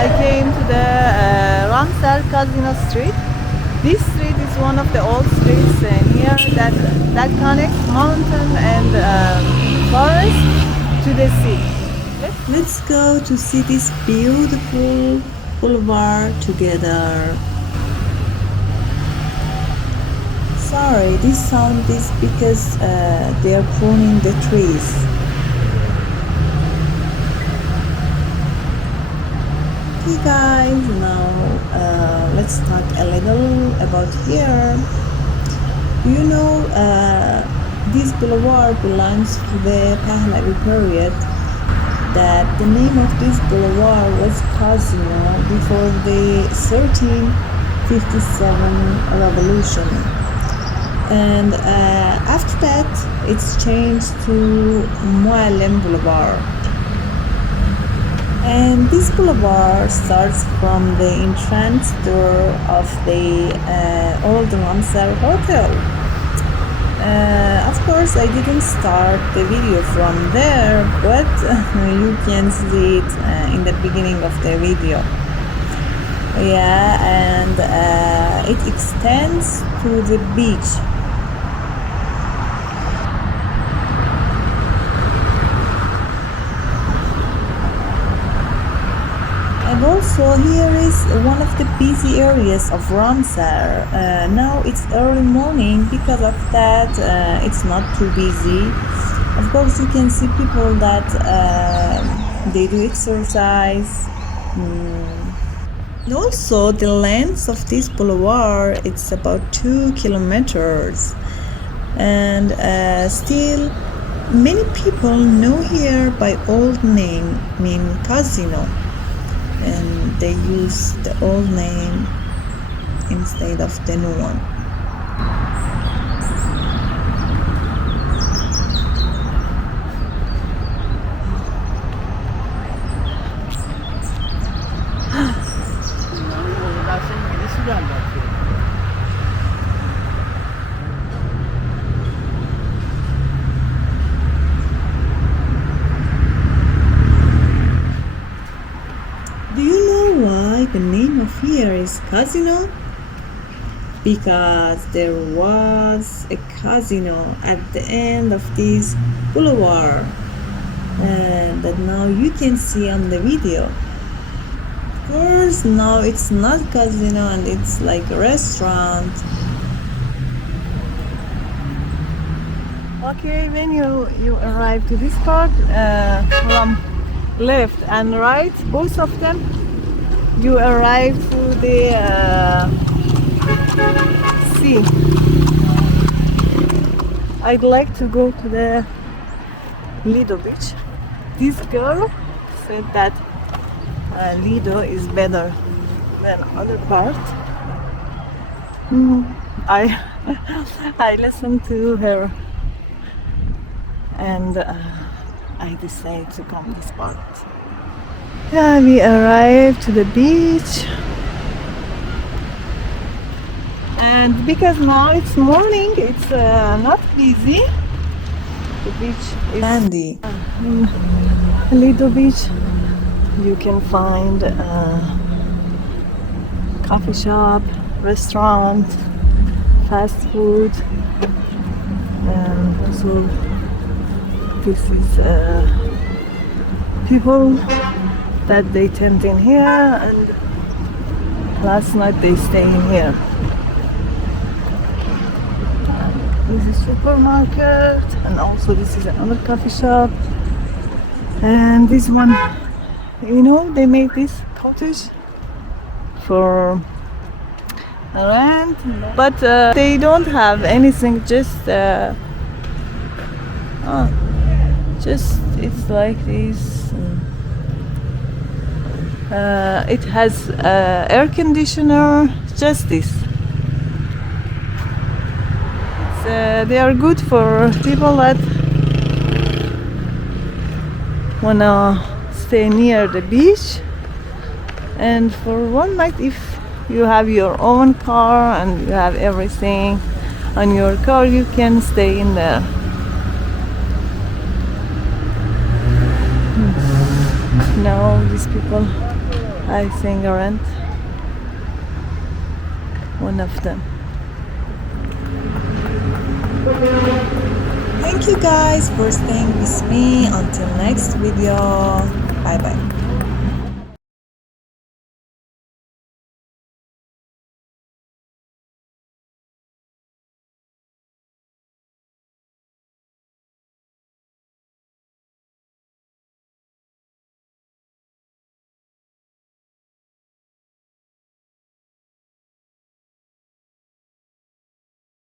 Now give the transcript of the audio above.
I came to the Ramsar.Mazandaran street. This street is one of the old streets here that connects mountain and forest to the sea. Let's go to see this beautiful boulevard together. Sorry, this sound is because they are pruning the trees. Okay guys, now let's talk a little about here. You know, this boulevard belongs to the Pahlavi period. That the name of this boulevard was Casino before the 1357 revolution. And after that, it's changed to Muallim Boulevard. And this boulevard starts from the entrance door of the old Ramsar Hotel. Of course, I didn't start the video from there, but you can see it in the beginning of the video. Yeah, and it extends to the beach. And also here is one of the busy areas of Ramsar. Now it's early morning, because of that it's not too busy. Of course you can see people that they do exercise. And also the length of this boulevard, it's about 2 kilometers. And still many people know here by old name, mean Casino. And they use the old name instead of the new one. Do you know why the name of here is Casino? Because there was a casino at the end of this boulevard that now you can see on the video. Of course, now it's not casino and it's like a restaurant. Okay, when you arrive to this part, from left and right, both of them, you arrive to the sea. I'd like to go to the Lido beach. This girl said that Lido is better than other part. I listened to her and I decided to come this part. Yeah, we arrived to the beach, and because now it's morning, it's not busy. The beach is sandy. In Lido Beach, you can find coffee shop, restaurant, fast food, and also this is people that they tent in here, and last night they stay in here. This is supermarket, and also this is another coffee shop. And this one, you know, they made this cottage for rent, but they don't have anything, just it's like this. It has air conditioner, just this. They are good for people that wanna stay near the beach, and for one night, if you have your own car and you have everything on your car, you can stay in there. Now these people I think I rent one of them. Thank you guys for staying with me. Until next video. Bye bye.